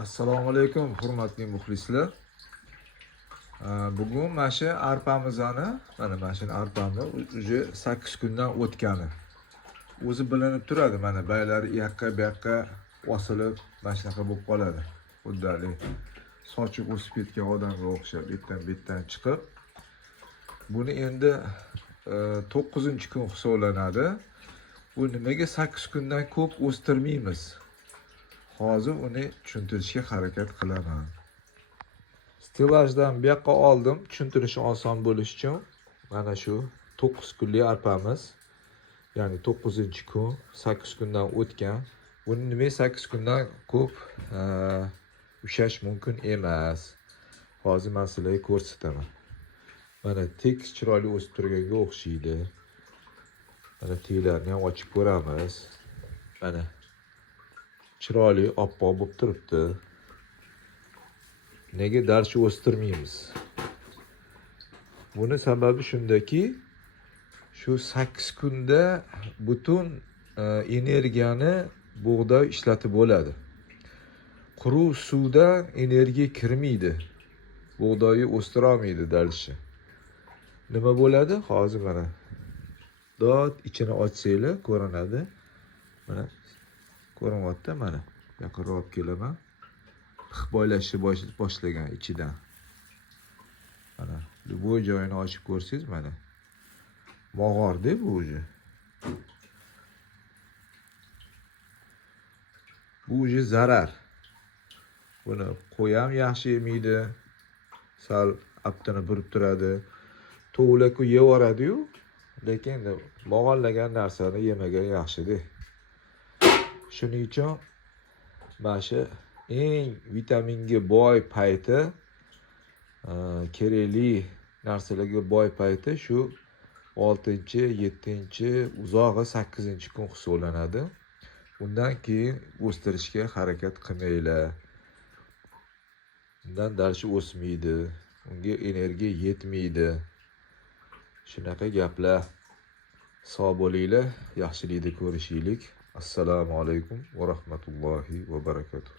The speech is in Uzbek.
Assalomu alaykum, hurmatli muxlislar. Bugun mana shu arpamizni, mana shu arpamni уже 8 kundan o'tgani. O'zi bilinib turadi, mana baylari u yoqqa bu yoqqa osilib, mana shunaqa bo'lib qoladi. Xuddali sochi o'sib ketgan odamga o'xshab, betdan chiqib. Buni endi 9-kun hisoblanadi. Bu nimaga 8 kundan ko'p o'stirmaymiz? Hozir uni tushuntirishga harakat qilaman. Stilajdan bu yoqqa oldim, tushuntirishi oson bo'lishi uchun. Mana shu 9 kunlik arpamiz, ya'ni 9-kun, 8 kundan o'tgan. Buni nima 8 kundan ko'p ushlash mumkin emas. Hozir men sizlarga ko'rsataman. Mana tekis chiroyli o'sib turganga o'xshaydi. Mana tiylarni ham ochib ko'ramiz. Mana chiroyli oppoq bo'lib turibdi. Nega darcha o'stirmaymiz? Buni sababi shundaki, shu 8 kunda butun energiyani bug'doy ishlatib bo'ladi. Quruq suvda energiya kirmaydi. Bug'doyni o'stira olmaydi darcha. Nima bo'ladi? Hozir mana dod ichini ochsanglar ko'rinadi. Mana ko'rinyapti, mana yaqinroq olib kelaman. Boylashni boshlagan ichidan. Mana bu joyini ochib ko'rsangiz, mana mog'orda bu uje. Bu uje zarar. Buni qo'y ham yaxshi yemaydi. Sal aptini burib turadi. To'g'laku yevoradi-yu, lekin mog'orlagan narsani yemagan yaxshi-da. Shuning uchun mana shu eng vitaminga boy payti, kerakli narsalarga boy payti shu 6-7, uzog'i 8-kun hisoblanadi. Undan keyin o'stirishga harakat qilmanglar. Undan darcha o'smaydi, unga energiya yetmaydi. Shunaqa gaplar. Sog' bo'linglar, yaxshilikni ko'rishaylik. Assalomu alaykum va rahmatullohi va barakatuh.